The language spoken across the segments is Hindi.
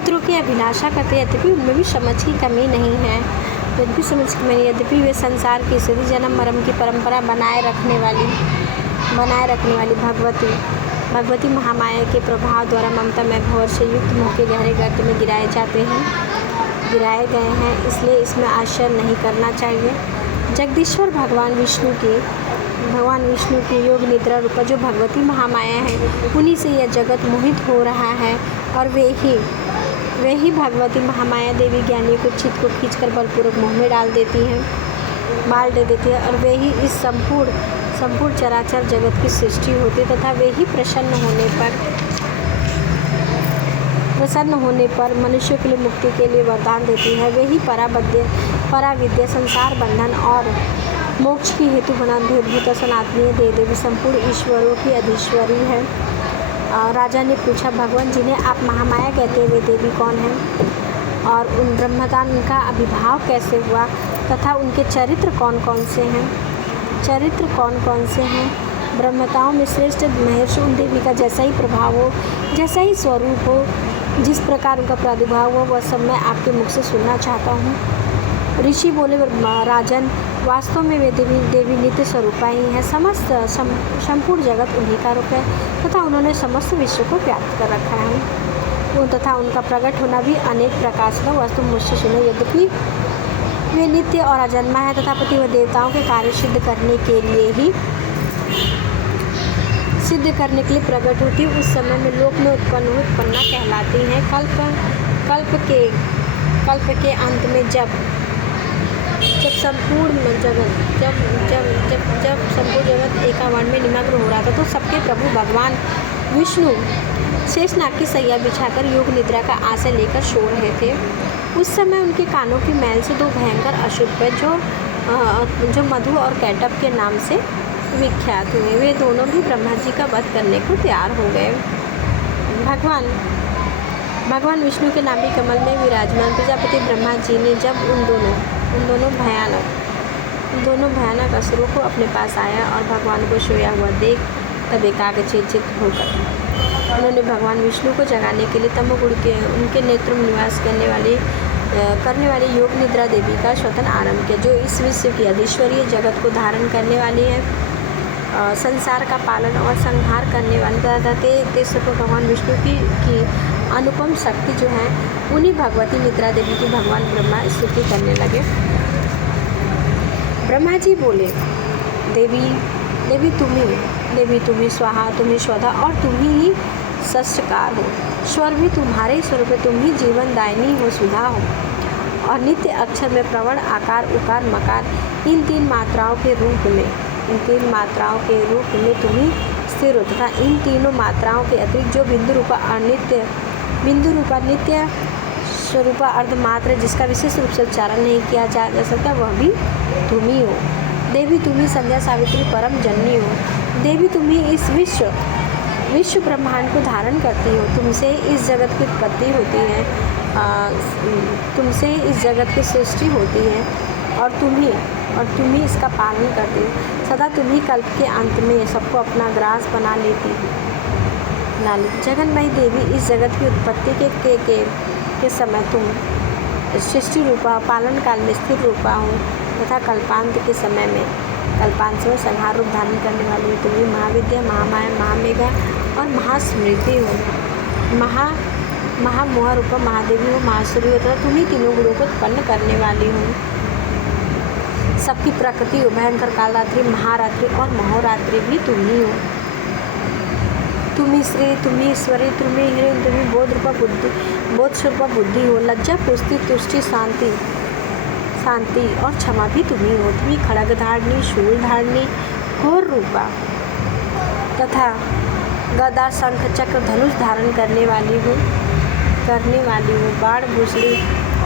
पुत्रों की अभिलाषा करते, यद्यपि उनमें भी समझ की कमी नहीं है। यद्यपि वे संसार की स्थिति जन्म मरण की परंपरा बनाए रखने वाली भगवती महामाया के प्रभाव द्वारा ममता में भंवर से युक्त मोह के गहरे गर्त में गिराए गए हैं, इसलिए इसमें आश्चर्य नहीं करना चाहिए। जगदीश्वर भगवान विष्णु की योग निद्रा रूपा जो भगवती महामाया है, उन्हीं से यह जगत मोहित हो रहा है, और वे ही भगवती महामाया देवी ज्ञानियों के चित्त को खींचकर बलपूर्वक मोह में डाल देती है, और वे ही इस संपूर्ण चराचर जगत की सृष्टि होती, तथा वे ही प्रसन्न होने पर मनुष्य के लिए मुक्ति के लिए वरदान देती है। वे ही पराविद्या, संसार बंधन और मोक्ष की हेतु भूत सनातनी देवी संपूर्ण ईश्वरों की अधीश्वरी है। राजा ने पूछा, भगवान जिन्हें आप महामाया कहते वे देवी कौन हैं, और उन ब्रह्मदान उनका अभिभाव कैसे हुआ, तथा उनके चरित्र कौन कौन से हैं। ब्रह्मताओं में श्रेष्ठ महर्षि उन देवी का जैसा ही प्रभाव हो, जैसा ही स्वरूप हो, जिस प्रकार उनका प्रादुर्भाव हो, वह सब मैं आपके मुख से सुनना चाहता हूँ। ऋषि बोले, राजन वास्तव में वे देवी नित्य स्वरूपा ही है। समस्त संपूर्ण जगत उन्हीं का रूप है, तथा उन्होंने समस्त विश्व को व्याप्त कर रखा है, तथा उनका प्रकट होना भी अनेक प्रकार से वस्तु मुझसे सुने। यद्यपि वे नित्य और अजन्मा है, तथापि वह देवताओं के कार्य सिद्ध करने के लिए प्रकट होती। उस समय में लोक में उत्पन्ना कहलाती हैं। कल्प के अंत में जब संपूर्ण जगत एकावरण में निमग्न हो रहा था, तो सबके प्रभु भगवान विष्णु शेषनाग की सैया बिछाकर योग निद्रा का आशय लेकर सो रहे थे। उस समय उनके कानों की मैल से दो भयंकर अशुभ जो मधु और कैटब के नाम से विख्यात हुए, वे दोनों भी ब्रह्मा जी का वध करने को तैयार हो गए। भगवान विष्णु के नाभि कमल में विराजमान प्रजापति ब्रह्मा जी ने जब उन दोनों भयानक असुरों को अपने पास आया और भगवान को सोया हुआ देख तब एकाग्रचित्त होकर उन्होंने भगवान विष्णु को जगाने के लिए तमोगुण के उनके नेत्र में निवास करने वाली योग निद्रा देवी का स्वतन आरंभ किया, जो इस विश्व की अधीश्वरीय जगत को धारण करने वाली है, संसार का पालन और संहार करने वाली तेसर को भगवान विष्णु की अनुपम शक्ति जो है, उन्हीं भगवती निद्रा देवी की भगवान ब्रह्मा स्तुति करने लगे। ब्रह्मा जी बोले, देवी तुम्ही स्वाहा, तुम्ही स्वधा और तुम्ही ही सष्टकार हो। स्वर भी तुम्हारे स्वरूप, तुम ही जीवन दायिनी हो, सुधा हो, और नित्य अक्षर में प्रवण, आकार, उकार, मकार, इन तीन मात्राओं के रूप में तुम ही स्थिर हो, तथा इन तीनों मात्राओं के अतिरिक्त जो बिंदु रूपा नित्य स्वरूपा अर्धमात्र जिसका विशेष रूप से उच्चारण नहीं किया जा सकता, वह भी तुम ही हो। देवी तुम ही संध्या सावित्री परम जननी हो। देवी तुम ही इस विश्व ब्रह्मांड को धारण करती हो। तुमसे इस जगत की उत्पत्ति होती है, तुमसे इस जगत की सृष्टि होती है, और तुम ही इसका पालन करते हो। सदा तुम ही कल्प के अंत में सबको अपना ग्रास बना लेती। जगन्मयी देवी, इस जगत की उत्पत्ति के समय तुम सृष्टि रूपा, पालन काल में स्थिर रूपा हो, तथा कल्पांत में संहार रूप धारण करने वाली तुम ही महाविद्या, महामाया, महामेघा और महास्मृति हो। महामोह रूपा महादेवी हो, महासूरी हो, तथा तुम ही तीनों गुणों को उत्पन्न करने वाली हो। सबकी प्रकृति हो, भयंकर कालरात्रि, महारात्रि और महोरात्रि भी तुम ही हो। तुम ही श्री, तुम ही ईश्वरी, तुम ही हिरण, तुम ही बोध स्वरूपा बुद्धि हो। लज्जा, पुष्टि, तुष्टि, शांति और क्षमा भी तुम ही हो। तुम ही खड्ग धारणी, शूल धारणी, घोर रूपा तथा गदा, शंख, चक्र, धनुष धारण करने वाली हो। बाण, भूषणी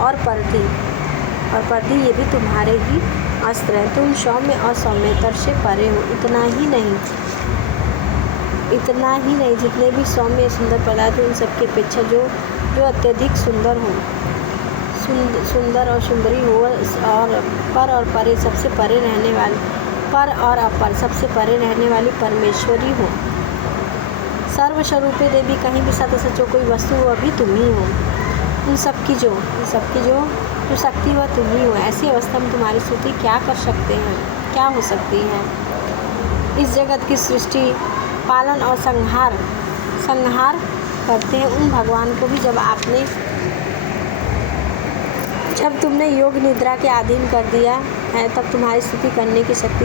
और परदी ये भी तुम्हारे ही अस्त्र है। तुम सौम्य और सौम्यतर से परे हो। इतना ही नहीं, जितने भी सौम्य सुंदर पदार्थ उन सबकी अपेक्षा जो अत्यधिक सुंदर और सुंदरी हो, और पर और परे सबसे परे रहने वाली, पर और अपर सबसे परे रहने वाली परमेश्वरी हो। सर्वस्वरूपी देवी, कहीं भी सत सचो कोई वस्तु हो, अभी तुम ही हो। उन सबकी जो शक्ति वह तुम ही हो। ऐसी अवस्था में तुम्हारी स्तुति क्या कर सकते हैं, क्या हो सकती है। इस जगत की सृष्टि, पालन और संहार करते हैं उन भगवान को भी जब तुमने योग निद्रा के अधीन कर दिया है, तब तुम्हारी स्तुति करने की शक्ति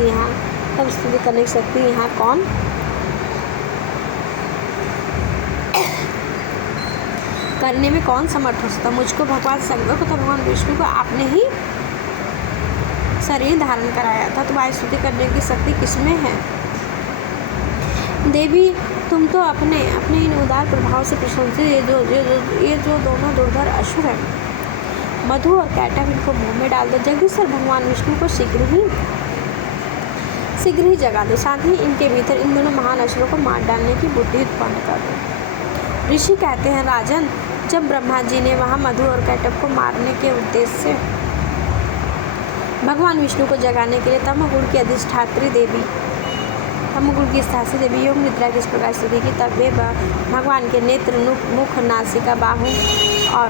यहाँ कौन करने में कौन समर्थ हो सकता। मुझको भगवान शंकर को, तो भगवान विष्णु को आपने ही शरीर धारण कराया था, तुम्हारी स्तुति करने की शक्ति किसमें है। देवी, तुम तो अपने इन उदार प्रभाव से प्रशंसित ये जो दोनों दुर्धर असुर हैं, मधु और कैटव, इनको मुंह में डाल दो। जगदीश्वर भगवान विष्णु को शीघ्र ही जगा दो। साथ ही इनके भीतर इन दोनों महान असुरों को मार डालने की बुद्धि उत्पन्न कर दो। ऋषि कहते हैं, राजन, जब ब्रह्मा जी ने वहाँ मधु और कैटव को मारने के उद्देश्य से भगवान विष्णु को जगाने के लिए तमोगुण की अधिष्ठात्री देवी योग निद्रा की इस प्रकार स्तुति की, तब वे भगवान के नेत्र, मुख, नासिका, बाहु और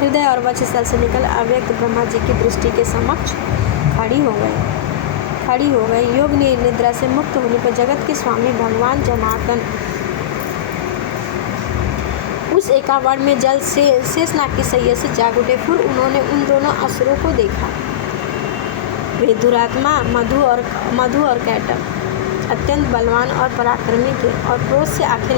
हृदय और वक्षस्थल से निकल अव्यक्त ब्रह्मा जी की दृष्टि के समक्ष खड़ी हो गई। योग निद्रा से मुक्त होने पर जगत के स्वामी भगवान जनार्दन उस एकावरण में जल से शेषनाग की सैया से जाग उठे। फिर उन्होंने उन दोनों असुरों को देखा। वे दुरात्मा मधु और कैटव अत्यंत बलवान और पराक्रमी थे और क्रोध से आंखें